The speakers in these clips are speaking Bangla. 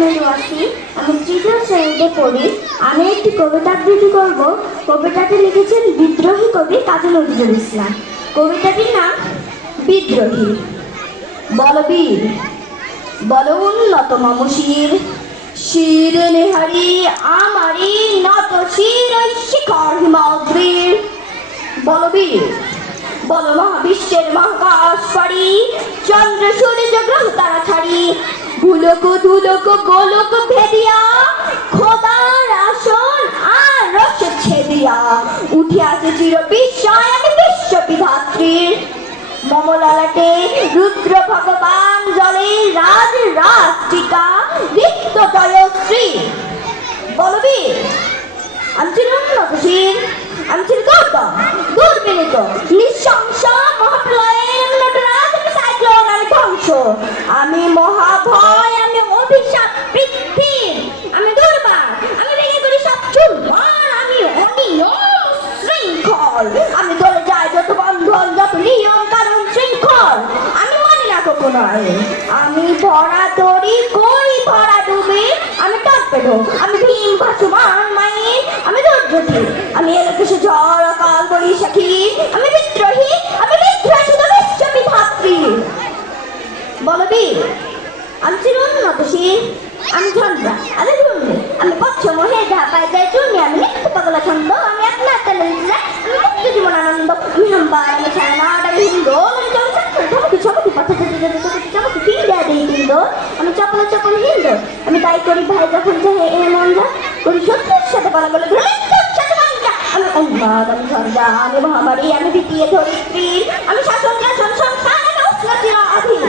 মেরু আছি। আমি তৃতীয় শ্রেণীতে পড়ি। আমি একটি কবিতা আবৃত্তি করব। কবিতাটি লিখেছেন বিদ্রোহী কবি কাজী নজরুল ইসলাম। কবিতাটির নাম বিদ্রোহী। বলবীর বল উন্নত মম শির, শির নেহারি আমারি নত শির ওই শিখর হিমাদ্রির। বলবীর বল মহাবিশ্বের মহাকাশ পারি, চন্দ্র সূর্য গ্রহ তারা ছাড়ি, ভুলক ধুলক গোলক ভেদিয়া, খোদার আসন আর রস ছেদিয়া, উঠে আসে চির বিস্ময় আমি বিশ্ব বিধাত্রীর। মম ললাটে রুদ্র ভগবান জলে রাজ রাষ্ট্রিকা রিক্ত জয়শ্রী। বলবীর আমি ছিল উন্নতশীল, আমি ছিল গৌতম দুর্বিনীত নিঃশংস মহাপ্রলয়ের নটরাজ আমি সাইক্লোন আমি ধ্বংস, আমি মহাভয় আমি অভিশাপ পৃথিবীর, আমি দুর্বার আমি ভেঙে করি সব চুরমার, আমি অনিয়ম শৃঙ্খল আমি দলে যাই যত বন্ধন যত নিয়ম কানুন শৃঙ্খল, আমি মানি না কখনো আইন, আমি ভরা দড়ি করি ভরা ডুবি, আমি টর্পেডো আমি ভীম ভাসমান মাইন, আমি দুর্যোধী আমি এলোকেশে ঝড় অকাল বৈশাখী, আমি বিদ্রোহী আমি বিদ্রোহী শুধু বিশ্ব বিধাত্রী। বলবীর আমি ছিল উন্নতশীল, আমি ঝঞ্ঝা আমি ঘূর্ণি, আমি পশ্চিম হে ঢাকায় যাই চুনি, আমি নিত্য পাগলা ছন্দ আমি আপনার তালে যাই, আমি মুক্ত জীবন আনন্দ, আমি হাম্বার আমি ছায়ানট আমি হিন্দু, আমি চমকি চমকি পথে চমকি ফিরে দিই হিন্দু, আমি চপল চপল হিন্দু, আমি তাই করি ভাই যখন চাহে এ মন যা করি সত্যের সাথে বলা বলে আমি উন্মাদ আমি ঝঞ্ঝা আমি মহামারী আমি দ্বিতীয় ধরিত্রীর, আমি শাসন শাসন সংসার আমি উষ্ণচির অধীন।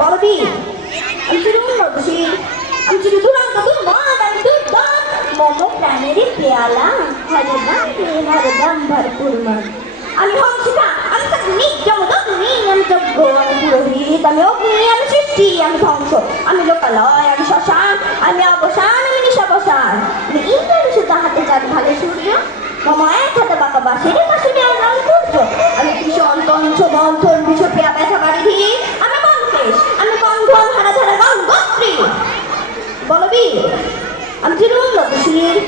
বলবীর আমি ছিল উন্নতশীল, আমি ছিল দুরন্ত দুর্মদ আমি দুর্দান, মম প্রাণেরই পেয়ালা হরদম ভরপুর মান, আমি হংসিকা আমি অগ্নি জমদগ্নি আমি যজ্ঞ আমি পুরোহিত আমি অগ্নি আমি সৃষ্টি আমি ধ্বংস, আমি লোকালয় আমি শ্মশান আমি অবসান আমি নিশাবসান, আমি ইন্দ্রাংশু তাহাতে যার ভালো সূর্য, মম এক হাতে বাঁকা বাঁশের পাশে রং সূর্য, আমি ভীষণ কণ্ঠ মন্থন বিষপ্রিয়া ব্যথা বাড়ি আমি কঙ্কেশ আমি কঙ্কন হারা ধারা গঙ্গোত্রী। বলবীর আমি ছিল উন্নতশীল,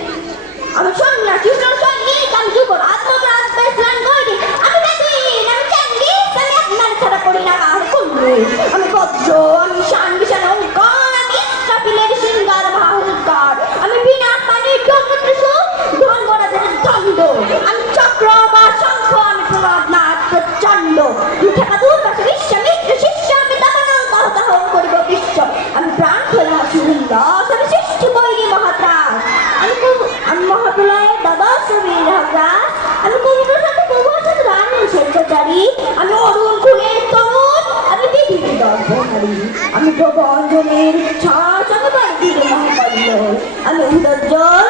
আমি সন্ন্যাসী সৈনিক আমি যুবরাজ মমরাজ বেসলান গৈরিক, আমি বেদুইন আমি চ্যাঙ্গিস আমি আপনার ছাড়া করি না আর কুল্লু, আমি বজ্র আমি শান বিশান অঙ্কন আমি ইসরাফিলের সিঙ্গার মহাহুঙ্কার, আমি বিনা পানির ডমরুদ্রসু ধর্মরাজের দণ্ড, আমি চক্র বা শঙ্খ আমি প্রণবনাথ প্রচণ্ড, আমি ঠেকাতুর বাসে বিশ্বামিত্র শিষ্য আমি দাবানল দাহ করিব বিশ্ব, আমি প্রাণ খোলা হাসি উল্লাস আমি সৃষ্টি বৈরী মহাত্রাস, আমি মহাপ্রলয়ের দ্বাদশ বীর হ্রাস, আমি কবিতার সাথে কবুর সাথে রানী স্বেচ্ছাচারী, আমি অরুণ খুনের তরুণ আমি বিধির দর্পহারী, আমি প্রবঞ্জনের ছাঁচ আমি বাড়ির মহাকল্য, আমি উদর্জন